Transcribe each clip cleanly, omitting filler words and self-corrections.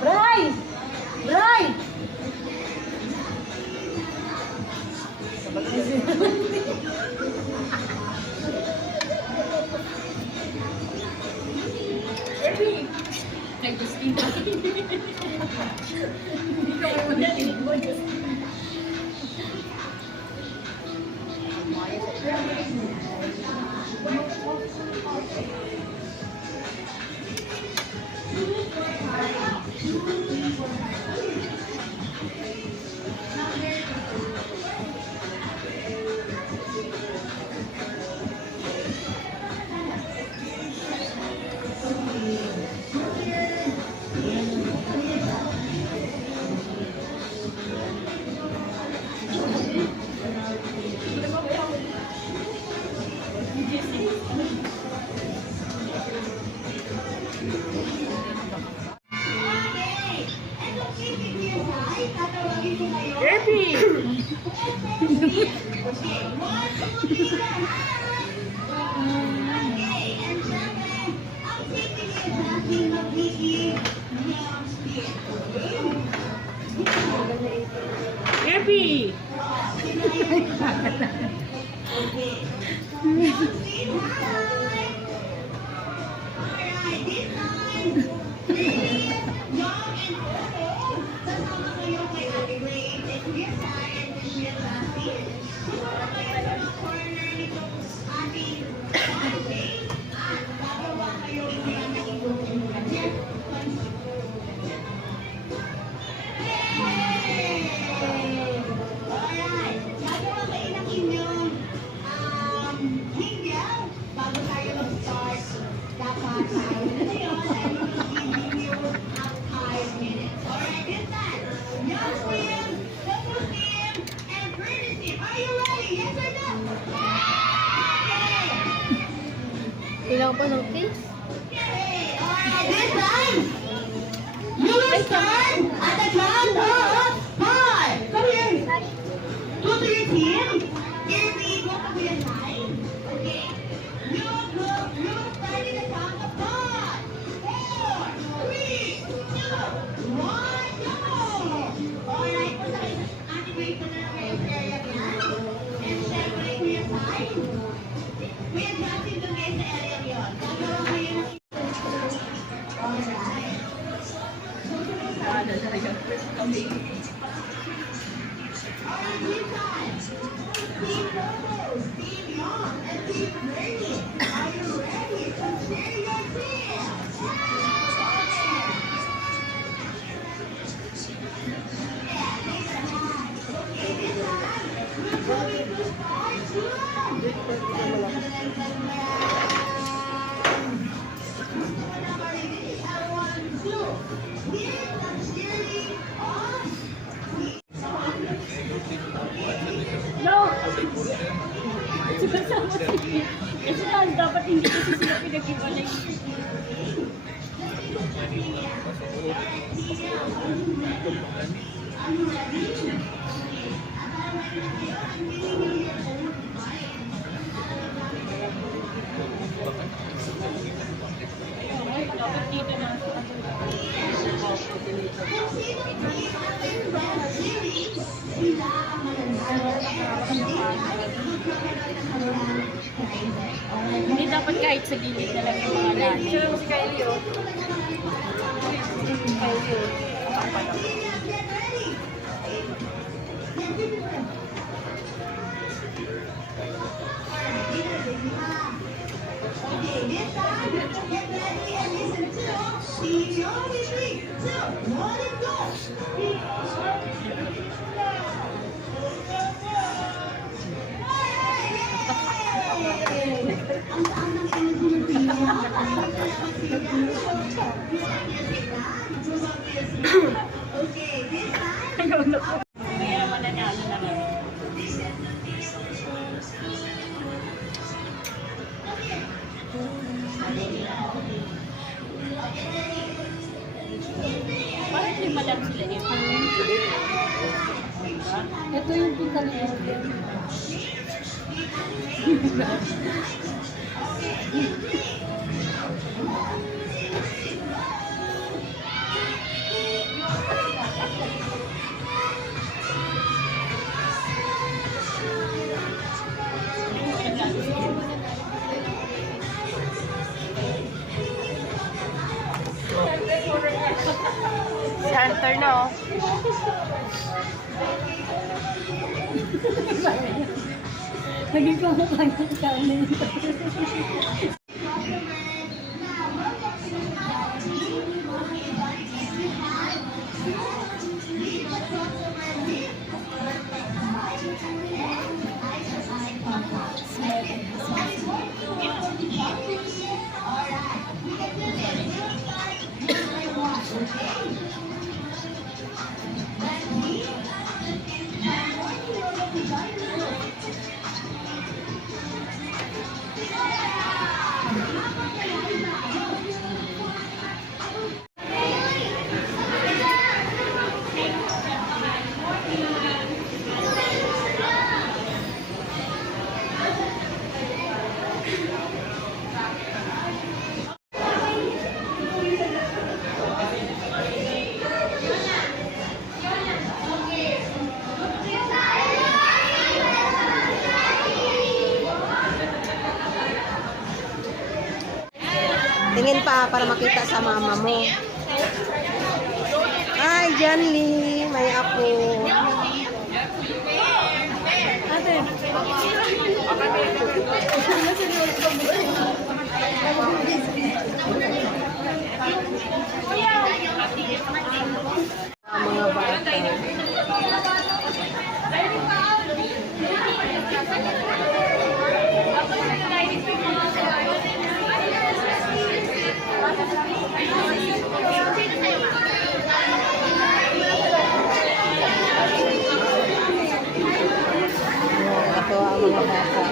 Bray! Bray! Happy! Ilang pa notice? This time, you will stand at the count of 5. Come here. Go to your team. Here we go to your line. Okay. You will start in the count of 5, 4, 3, 2, 1, go. Alright, po sa ating wait na kayo area yan. And syempre, Kuya Sai. Kuya Justin, doon kayo sa area yun. Gagawa kayo ng Kasi dapat hindi kasi sila pinag-iwalay. Dapat dito na. Hindi dapat kahit sa gilid na lang yung mga dati. Sino si Kylie, oh? Kylie, oh. Okay, this time, get ready and listen to the only 3, 2, 1, and go! Ang saan ng energy na Ito yung pinalimutin. Center na oh. Naging kumakain ng kanin. Tingin pa para makita sa mama mo. Hi, Janly. May apo. Ate. Mga bata. Ito ang mga bata.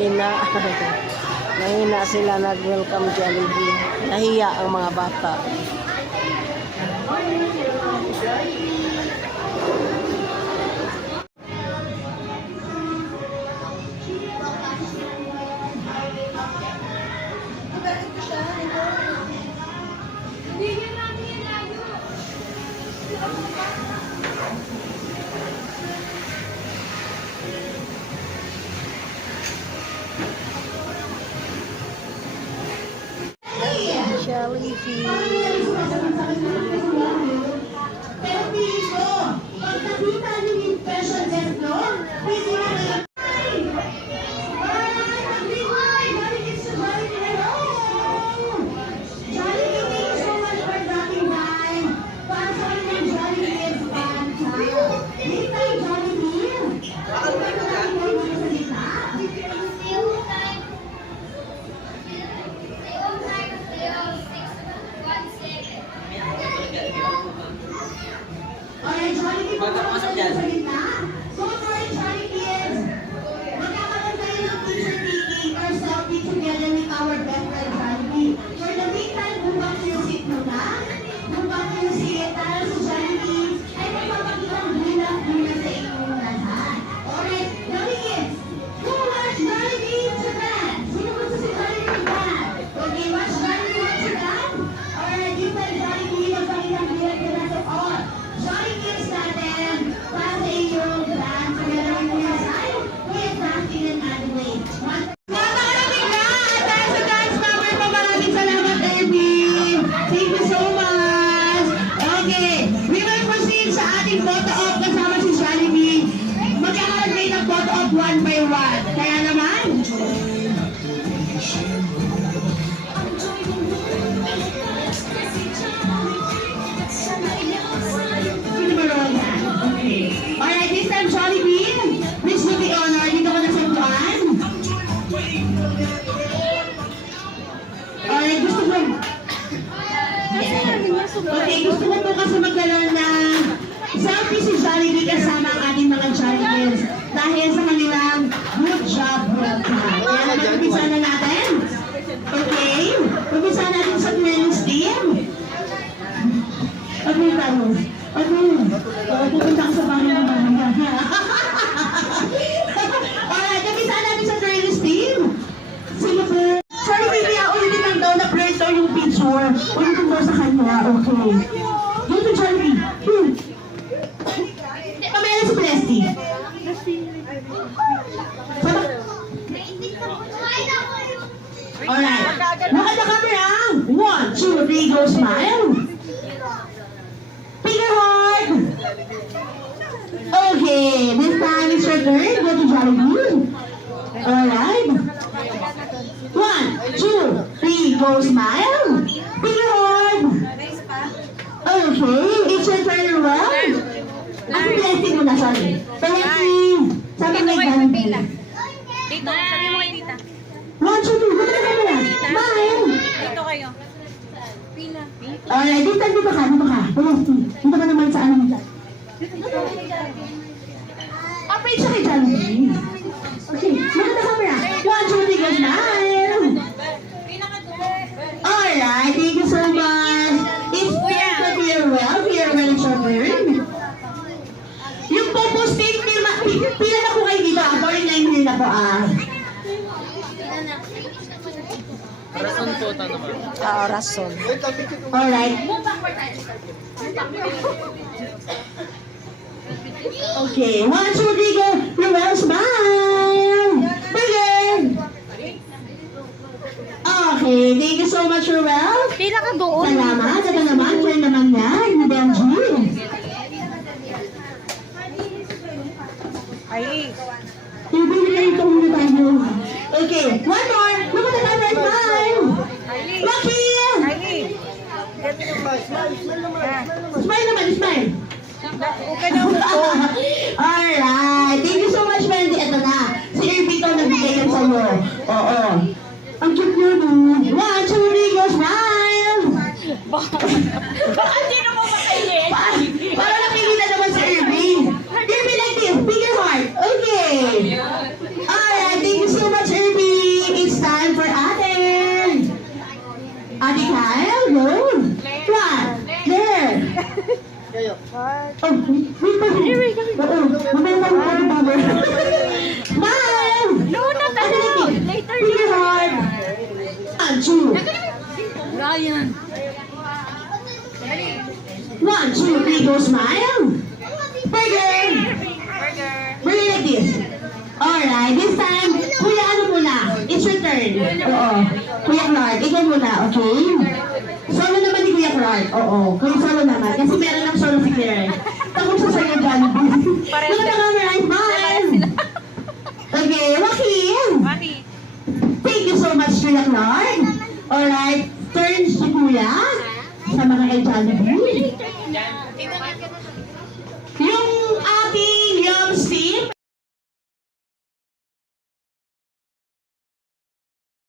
Hina. Nahina sila nag-welcome Jollibee. Nahiya ang mga bata. Jollibee. Pero pili ko, pag nakita niyo yung special guest, no? Pili ko na yung together with our best friend Jollibee. For the meantime, move back to your seat muna. Move back to your seat. Dahil si Jollibee ay magpapakita ng bilang muna sa inyong lahat. Alright, now begin. Who watch Jollibee Japan? Sino gusto si Jollibee Japan? Okay, watch Jollibee watch Japan? Alright, you tell Jollibee magpakita ng bilang muna sa all. Jollibee natin para sa inyong plan. Together with your side, with Franklin and Adelaide. Nakakarating na! Dahil sa dance number po, maraming salamat, Erby! Thank you so much! Okay, we will proceed sa ating photo op kasama si Jollibee. Magkakaroon kayo ng photo op one by one. Kaya naman, sino ba roll yan? Okay. Alright, this time, Jollibee, please do the honor. Dito ko na sa upuan. Alright, gusto ko. Okay, gusto ko po kasi magkaroon ng selfie si Jollibee kasama ang ating mga Jollibees dahil sa kanilang good job work. Kaya naman, umpisa na natin. Okay? Umpisa natin sa men's team. Okay, tayo. Okay. Pupunta ka sa bahay ng bahay. Alright, umpisa natin sa men's team. Sino po? Sorry, baby, ulitin lang daw na blurred daw yung picture. Ulitin daw sa kanya. Okay. Dito, Jollibee. Pamela si Plesty. Alright. Look at the camera. 1, 2, 3, go smile. Finger heart. Okay. This time it's your turn. Go to Jollibee. Alright. 1, 2, 3, go smile. Finger heart. Okay. It's your turn, well. Ako blessing mo na, sorry. Blessing. Sabi mo yung Jollibee. Dito, sabi mo kay tita. 1, 2, 3, go to the camera. Smile. Dito kayo. Pila. Alright, dito ka, dito ka. Blessing. Dito ka naman sa ano. Upgrade siya kay Jollibee. Okay, look at the camera. 1, 2, 3, go smile. Alright, thank you so much. It's time to clear well. Clear well is your turn. Yung purpose tape, pila na po kayo dito. 49 nila po Rason. Alright. Okay, 1, 2, 3, go. Clear well, smile. Begin. Okay, thank you so much, Ruel. Pila ka doon. Salamat. Ito naman, friend naman yan, ni Benji. Ay. Ibig na ito muna tayo. Okay, one more. Look at the camera, smile. Lucky! Smile naman, smile. Okay na ako. Alright, thank you so much, Benji. Ito na. Si Irby to nagbigay yan sa'yo. Oo. Ang cute niyo, no? 1, 2, 3, go, smile! Baka hindi ka mo makainin. Para nakikita naman si Irby. Irby like this, bigger heart. Okay. Alright, thank you so much, Irby. It's time for Ate. Ate Kyle, go. One, there. Oh, wait, oo, mamaya lang ako ng bummer. Smile! No, not Ate now. Nikki, Later. bigger heart. 1, 2. Ryan. 1, 2, 3, go smile. Burger. Burger like this. Alright, this time, Kuya ano muna? It's your turn. Oo. Kuya Clark, ikaw muna, okay? Solo naman ni Kuya Clark. Oo, Kuya solo naman. Kasi meron ng solo si Claire. Takot sa sa'yo, Jollibee. Look at the camera, smile. Okay, Joaquin. Mami. Thank you so much, Kuya Clark. Alright, turn si Kuya. Sama ka kay Jollibee.